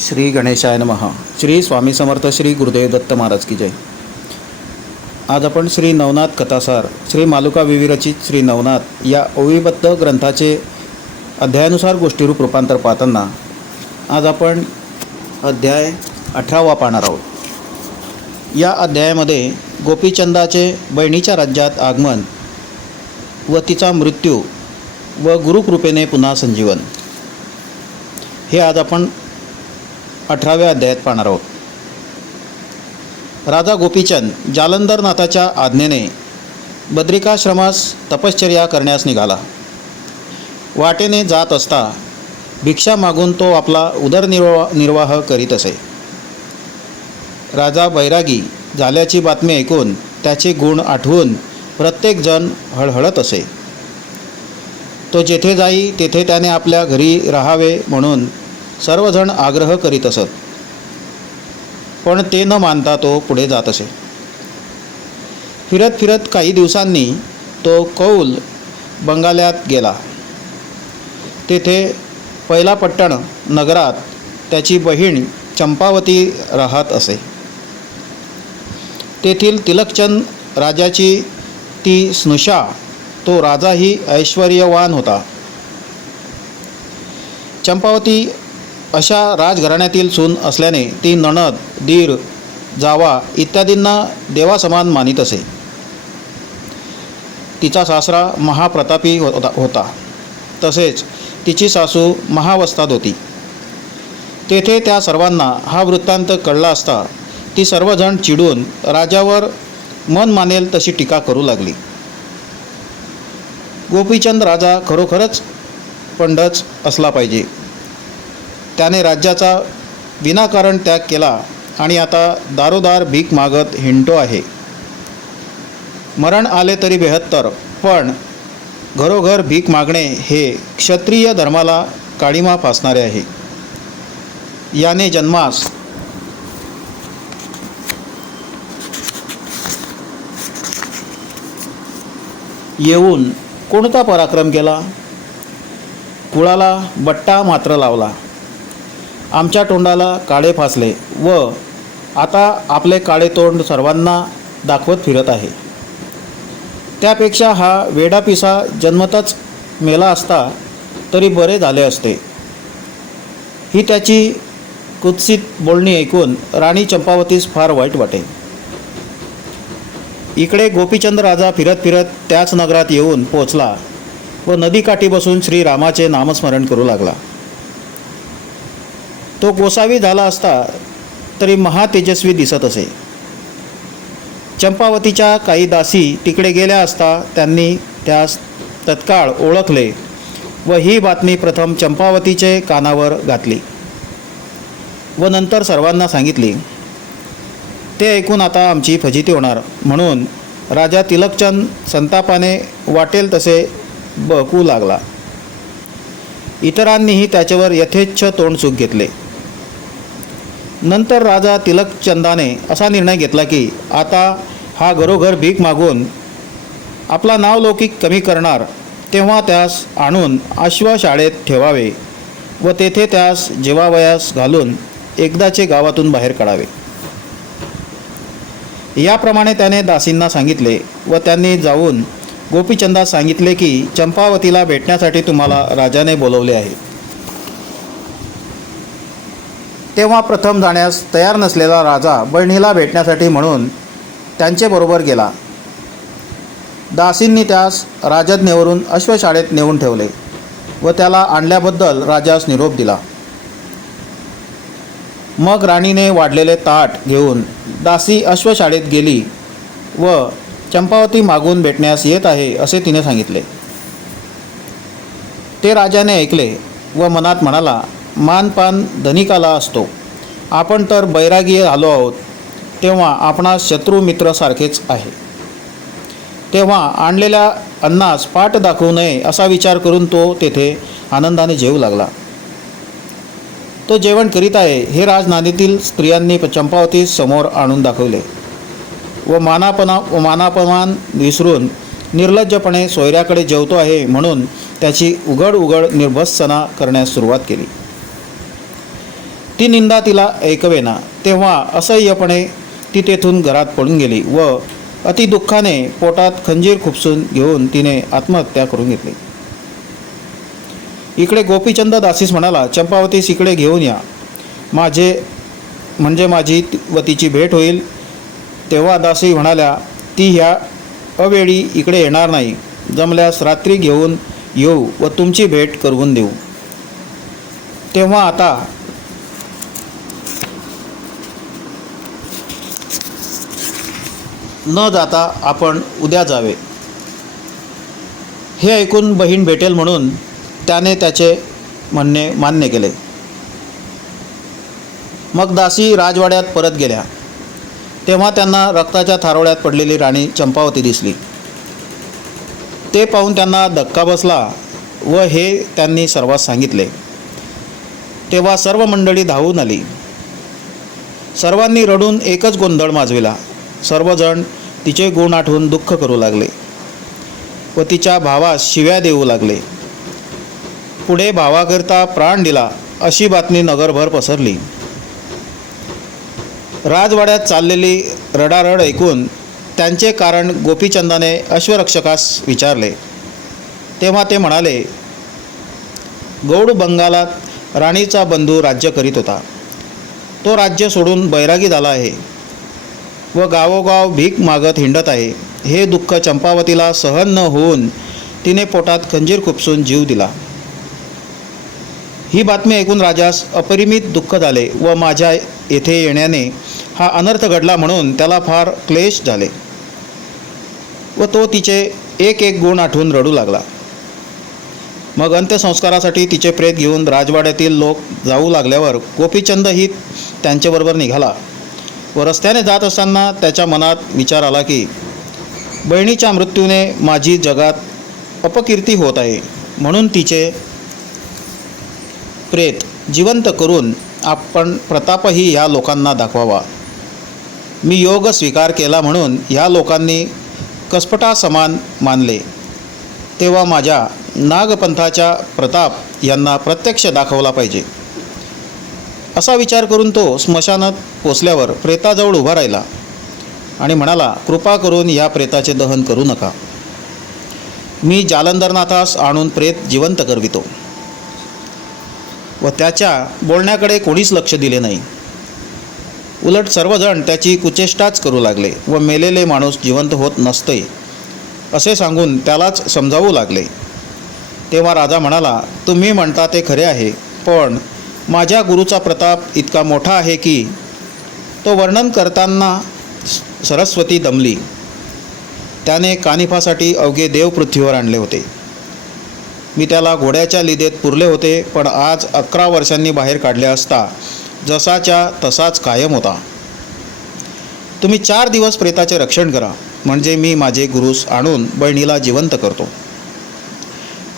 श्री गणेशाय महा श्री स्वामी समर्थ श्री गुरुदेव दत्त महाराज की जय. आज आपण श्री नवनाथ कथासार श्री मालुका विविरचित श्री नवनाथ या ओवीबद्ध ग्रंथाचे अध्यायानुसार गोष्टीरूप रूपांतर पाहताना आज आपण अध्याय अठरावा पाहणार आहोत. या अध्यायामध्ये गोपीचंदाचे बहिणीच्या राज्यात आगमन व तिचा मृत्यू व गुरुकृपेने पुन्हा संजीवन. हे आज आपण अठराव्या अध्यायात पाहणार आहोत. राजा गोपीचंद जालंधरनाथाच्या आज्ञेने बद्रिकाश्रमास तपश्चर्या करण्यास निघाला. वाटेने जात असता भिक्षा मागून तो आपला उदरनिर्वा निर्वाह करीत असे. राजा बैरागी झाल्याची बातमी ऐकून त्याचे गुण आठवून प्रत्येकजण हळहळत असे. तो जेथे जाई तेथे त्याने आपल्या घरी राहावे म्हणून सर्वजण आग्रह करीत असत. पण ते न मानता तो पुढे जात असे. फिरत फिरत काही दिवसांनी तो कौल बंगाल्यात गेला. तेथे पहिला पट्टण नगरात त्याची बहीण चंपावती राहत असे. तेथील तिलकचंद राजाची ती स्नुषा तो राजाही ऐश्वर्यवान होता. चंपावती अशा राजघराण्यातील सून असल्याने ती नणद दीर जावा इत्यादींना देवासमान मानित असे. तिचा सासरा महाप्रतापी हो-, होता होता. तसेच तिची सासू महावस्ताद होती. तेथे त्या सर्वांना हा वृत्तांत कळला असता ती सर्वजण चिडून राजावर मन मानेल तशी टीका करू लागली. गोपीचंद राजा खरोखरच पंडच असला पाहिजे. त्याने राज्याचा विनाकारण त्याग केला आणि आता दारोदार भीक मागत हिंडतो आहे. मरण आले तरी बेहत्तर पण घरोघर भीक मागणे हे क्षत्रिय धर्माला काळीमा फासणारे आहे. याने जन्मास येऊन कोणता पराक्रम केला? कुळाला बट्टा मात्र लावला. आमच्या तोंडाला काळे फासले व आता आपले काळे तोंड सर्वांना दाखवत फिरत आहे. त्यापेक्षा हा वेडापिसा जन्मतच मेला असता तरी बरे झाले असते. ही त्याची कुत्सित बोलणी ऐकून राणी चंपावतीस फार वाईट वाटे. इकडे गोपीचंद राजा फिरत फिरत त्याच नगरात येऊन पोचला व नदीकाठी बसून श्रीरामाचे नामस्मरण करू लागला. तो गोसावी झाला असता तरी महातेजस्वी दिसत असे. चंपावतीच्या काही दासी तिकडे गेल्या असता त्यांनी त्यास तत्काळ ओळखले व ही बातमी प्रथम चंपावतीचे कानावर घातली व नंतर सर्वांना सांगितली ते ऐकून आता आमची फजिती होणार. म्हणून राजा तिलकचंद संतापाने वाटेल तसे बहकू लागला. इतरांनीही त्याच्यावर यथेच्छ तोंडचूक घेतले. नंतर राजा तिलकचंदाने असा निर्णय घेतला की आता हा घरोघर भीक मागून आपला नावलौकिक कमी करणार तेव्हा त्यास आणून अश्वशाळेत ठेवावे व तेथे त्यास जेवावयास घालून एकदाचे गावातून बाहेर काढावे. याप्रमाणे त्याने दासींना सांगितले व त्यांनी जाऊन गोपीचंदास सांगितले की चंपावतीला भेटण्यासाठी तुम्हाला राजाने बोलवले आहे. तेव्हा प्रथम जाण्यास तयार नसलेला राजा बहिणीला भेटण्यासाठी म्हणून त्यांचेबरोबर गेला. दासींनी त्यास राजज्ञेवरून अश्वशाळेत नेऊन ठेवले व त्याला आणल्याबद्दल राजास निरोप दिला. मग राणीने वाढलेले ताट घेऊन दासी अश्वशाळेत गेली व चंपावती मागून भेटण्यास येत आहे असे तिने सांगितले. ते राजाने ऐकले व मनात म्हणाला मानपान धनिकाला असतो. आपण तर बैरागी आलो आहोत तेव्हा आपणास शत्रू मित्रासारखेच आहे. तेव्हा आणलेल्या अन्नास पाठ दाखवू नये असा विचार करून तो तेथे आनंदाने जेवू लागला. तो जेवण करीत आहे हे राजनादीतील स्त्रियांनी चंपावती समोर आणून दाखवले. व मानापना व मानापमान विसरून निर्लज्जपणे सोयऱ्याकडे जेवतो आहे म्हणून त्याची उघड उघड निर्भत्सना करण्यास सुरुवात केली. ती निंदा तिला ऐकवेना तेव्हा असह्यपणे ती तेथून घरात पळून गेली व अति दुःखाने पोटात खंजीर खुपसून घेऊन तिने आत्महत्या करून घेतली. इकडे गोपीचंद दासीस म्हणाला चंपावतीस इकडे घेऊन या. माझे म्हणजे माझी व तिची भेट होईल. तेव्हा दासी म्हणाल्या ती ह्या अवेळी इकडे येणार नाही. जमल्यास रात्री घेऊन येऊ व तुमची भेट करवून देऊ. तेव्हा आता न जाता आपण उद्या जावे. हे ऐकून बहीण भेटेल म्हणून त्याने त्याचे म्हणणे मान्य केले. मग दासी राजवाड्यात परत गेल्या. तेव्हा त्यांना रक्ताच्या थारोळ्यात पडलेली राणी चंपावती दिसली. ते पाहून त्यांना धक्का बसला व हे त्यांनी सर्वात सांगितले. तेव्हा सर्व मंडळी धावून आली. सर्वांनी रडून एकच गोंधळ माजविला. सर्वजण तिचे गुण आठवून दुःख करू लागले व तिच्या भावास शिव्या देऊ लागले. पुढे भावाकरता प्राण दिला अशी बातमी नगरभर पसरली. राजवाड्यात चाललेली रडारड ऐकून त्यांचे कारण गोपीचंदाने अश्वरक्षकास विचारले. तेव्हा ते म्हणाले गौड बंगालात राणीचा बंधू राज्य करीत होता. तो राज्य सोडून बैरागी झाला आहे. व गावोगाव भीक मागत हिंडत आहे. हे दुःख चंपावतीला सहन न होऊन तिने पोटात खंजीर खुपसून जीव दिला. ही बातमी ऐकून राजास अपरिमित दुःख झाले व माझ्या येथे येण्याने हा अनर्थ घडला म्हणून त्याला फार क्लेश झाले व तो तिचे एक एक गुण आठवून रडू लागला. मग अंत्यसंस्कारासाठी तिचे प्रेत घेऊन राजवाड्यातील लोक जाऊ लागल्यावर गोपीचंद ही त्यांच्याबरोबर निघाला. व रस्त्याने जात असताना त्याच्या मनात विचार आला की बहिणीच्या मृत्यूने माझी जगात अपकीर्ती होत आहे. म्हणून तिचे प्रेत जिवंत करून आपण प्रतापही ह्या लोकांना दाखवावा. मी योग स्वीकार केला म्हणून ह्या लोकांनी कसपटासमान मानले. तेव्हा माझ्या नागपंथाच्या प्रताप यांना प्रत्यक्ष दाखवला पाहिजे. असा विचार करून तो स्मशानात पोचल्यावर प्रेताजवळ उभा राहिला आणि म्हणाला कृपा करून या प्रेताचे दहन करू नका. मी जालंधरनाथास आणून प्रेत जिवंत करवितो. व त्याच्या बोलण्याकडे कोणीच लक्ष दिले नाही. उलट सर्वजण त्याची कुचेष्टाच करू लागले व मेलेले माणूस जिवंत होत नसते असे सांगून त्यालाच समजावू लागले. तेव्हा राजा म्हणाला तुम्ही म्हणता ते खरे आहे पण माझ्या गुरुचा प्रताप इतका मोठा आहे की तो वर्णन करताना स- सरस्वती दमली. त्याने कानिफासाठी अवघे देव पृथ्वीवर आणले होते. मी त्याला घोड्याच्या लिदेत पुरले होते पण आज अकरा वर्षांनी बाहेर काढले असता जसाच्या तसाच कायम होता. तुम्ही चार दिवस प्रेताचे रक्षण करा म्हणजे मी माझे गुरुस आणून बहिणीला जिवंत करतो.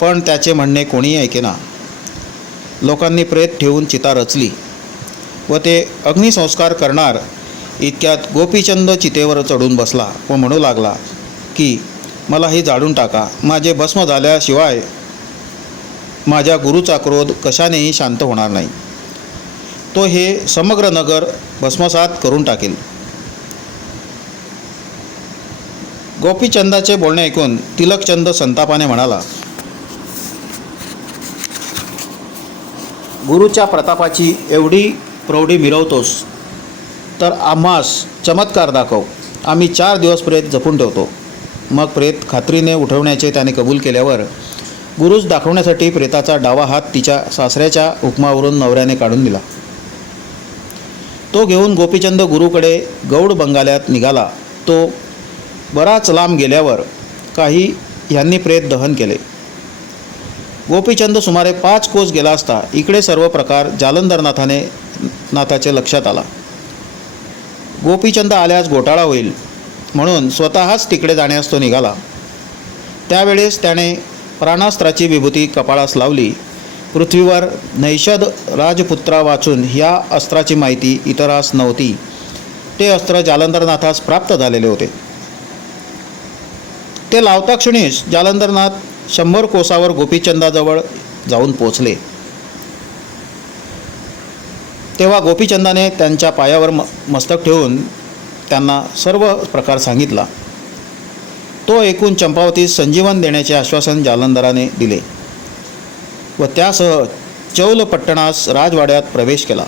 पण त्याचे म्हणणे कोणीही ऐकेना. लोकांनी प्रेत ठेवून चिता रचली व ते अग्निसंस्कार करणार इतक्यात गोपीचंद चितेवर चढून बसला व म्हणू लागला की मला हे जाळून टाका. माझे भस्म झाल्याशिवाय माझ्या गुरुचा क्रोध कशानेही शांत होणार नाही. तो हे समग्र नगर भस्मसात करून टाकेल. गोपीचंदाचे बोलणे ऐकून तिलकचंद संतापाने म्हणाला गुरुच्या प्रतापाची एवढी प्रौढी मिरवतोस तर आम्हास चमत्कार दाखव. आम्ही चार दिवस प्रेत जपून ठेवतो. मग प्रेत खात्रीने उठवण्याचे त्याने कबूल केल्यावर गुरुज दाखवण्यासाठी प्रेताचा डावा हात तिच्या सासऱ्याच्या हुकमावरून नवऱ्याने काढून दिला. तो घेऊन गोपीचंद गुरुकडे गौड बंगाल्यात निघाला. तो बराच लांब गेल्यावर काही ह्यांनी प्रेत दहन केले. गोपीचंद सुमारे पाच कोस गेला असता इकडे सर्व प्रकार जालंधरनाथाने नाथाचे लक्षात आला. गोपीचंद आल्यास घोटाळा होईल म्हणून स्वतःच तिकडे जाण्यास तो निघाला. त्यावेळेस त्याने प्राणास्त्राची विभूती कपाळास लावली. पृथ्वीवर नैषद राजपुत्रा वाचून ह्या अस्त्राची माहिती इतरास नव्हती. ते अस्त्र जालंधरनाथास प्राप्त झालेले होते. ते लावता क्षणीच जालंधरनाथ शंभर कोसावर गोपीचंदाजवळ जाऊन पोचले. तेव्हा गोपीचंदाने त्यांच्या पायावर म मस्तक ठेवून त्यांना सर्व प्रकार सांगितला. तो ऐकून चंपावतीस संजीवन देण्याचे आश्वासन जालंधराने दिले व त्यासह चौल पट्टणास राजवाड्यात प्रवेश केला.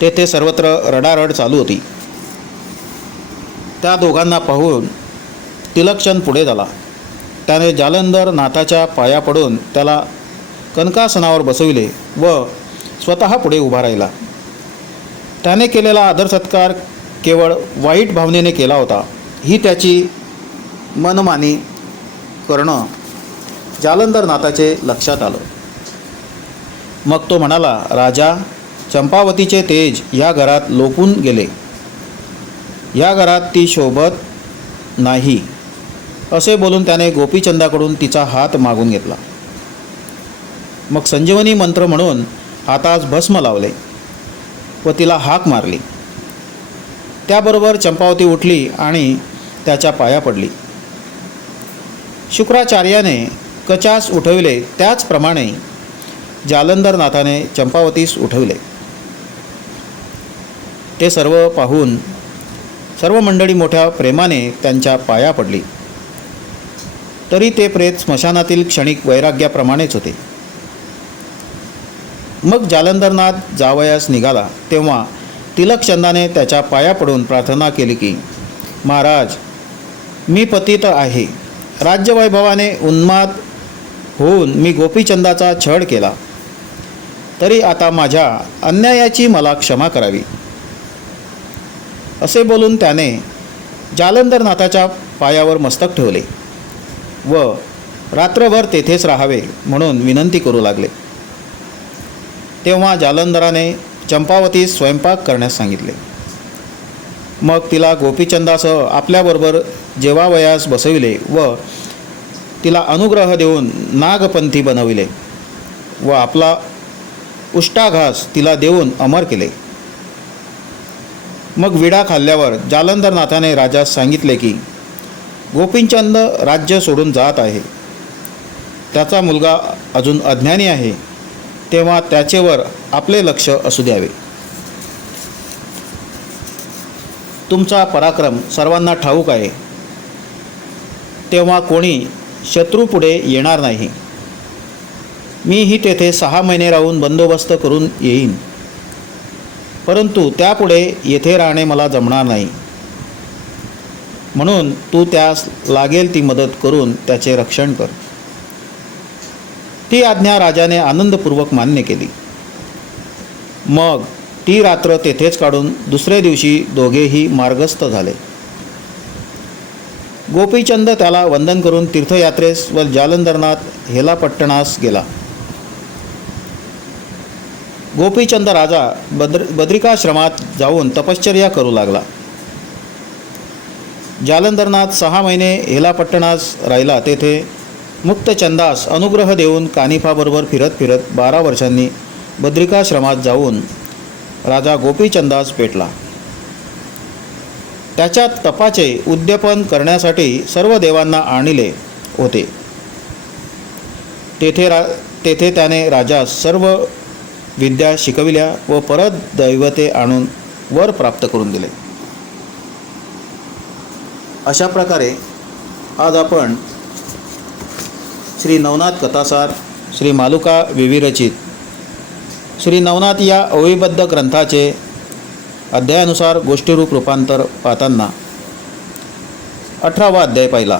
तेथे सर्वत्र रडारड चालू होती. त्या दोघांना पाहून तिलकचंद पुढे झाला. त्याने जालंधर नाथाच्या पाया पडून त्याला कनकासनावर बसविले व स्वतः पुढे उभा राहिला. त्याने केलेला आदर सत्कार केवळ वाईट भावनेने केला होता. ही त्याची मनमानी करणं जालंधर नाथाचे लक्षात आलं. मग तो म्हणाला राजा चंपावतीचे तेज या घरात लोपून गेले. या घरात ती शोभत नाही. असे बोलून त्याने गोपीचंदाकडून तिचा हात मागून घेतला. मग संजीवनी मंत्र म्हणून हातास भस्म लावले व तिला हाक मारली. त्याबरोबर चंपावती उठली आणि त्याच्या पाया पडली. शुक्राचार्याने कचास उठविले त्याचप्रमाणे जालंधरनाथाने चंपावतीस उठविले. ते सर्व पाहून सर्व मंडळी मोठ्या प्रेमाने त्यांच्या पाया पडली. तरी ते प्रेत स्मशानातील क्षणिक वैराग्याप्रमाणेच होते. मग जालंधरनाथ जावयास निघाला तेव्हा तिलकचंदाने त्याच्या पाया पडून प्रार्थना केली की महाराज मी पतित आहे. राज्यवैभवाने उन्माद होऊन मी गोपीचंदाचा छळ केला. तरी आता माझ्या अन्यायाची मला क्षमा करावी. असे बोलून त्याने जालंधरनाथाच्या पायावर मस्तक ठेवले. व रात्रभर तेथेच राहावे म्हणून विनंती करू लागले. तेव्हा जालंधराने चंपावतीस स्वयंपाक करण्यास सांगितले. मग तिला गोपीचंदासह आपल्याबरोबर जेवावयास बसविले व तिला अनुग्रह देऊन नागपंथी बनविले व आपला उष्टाघास तिला देऊन अमर केले. मग विडा खाल्ल्यावर जालंधरनाथाने राजास सांगितले की गोपीचंद राज्य सोडून जात आहे. त्याचा मुलगा अजून अज्ञानी आहे. तेव्हा त्याचेवर आपले लक्ष असू द्यावे. तुमचा पराक्रम सर्वांना ठाऊक आहे. तेव्हा कोणी शत्रू पुढे येणार नाही. मीही तेथे सहा महिने राहून बंदोबस्त करून येईन. परंतु त्यापुढे येथे राहणे मला जमणार नाही. म्हणून तू त्यास लागेल ती मदत करून त्याचे रक्षण कर. ती आज्ञा राजाने आनंदपूर्वक मान्य केली. मग ती रात्र तेथेच काढून दुसऱ्या दिवशी दोघेही मार्गस्थ झाले. गोपीचंद त्याला वंदन करून तीर्थयात्रेस व जालंधरनाथ हेलापट्टणास गेला. गोपीचंद राजा बद्र बद्रिकाश्रमात जाऊन तपश्चर्या करू लागला. जालंधरनाथ सहा महिने हेलापट्टणास राहिला तेथे मुक्तचंदास अनुग्रह देऊन कानिफाबरोबर फिरत फिरत बारा वर्षांनी बद्रिकाश्रमात जाऊन राजा गोपीचंदास पेटला. त्याच्या तपाचे उद्यापन करण्यासाठी सर्व देवांना आणले होते. तेथे रा तेथे त्याने राजास सर्व विद्या शिकविल्या व परत दैवते आणून वर प्राप्त करून दिले. अशा प्रकारे आज आपण श्री नवनाथ कथासार श्री मालुका विविरचित श्री नवनाथ या ओवीबद्ध ग्रंथाचे अध्यायानुसार गोष्टीरूप रूपांतर पाहताना अठरावा अध्याय पाहिला.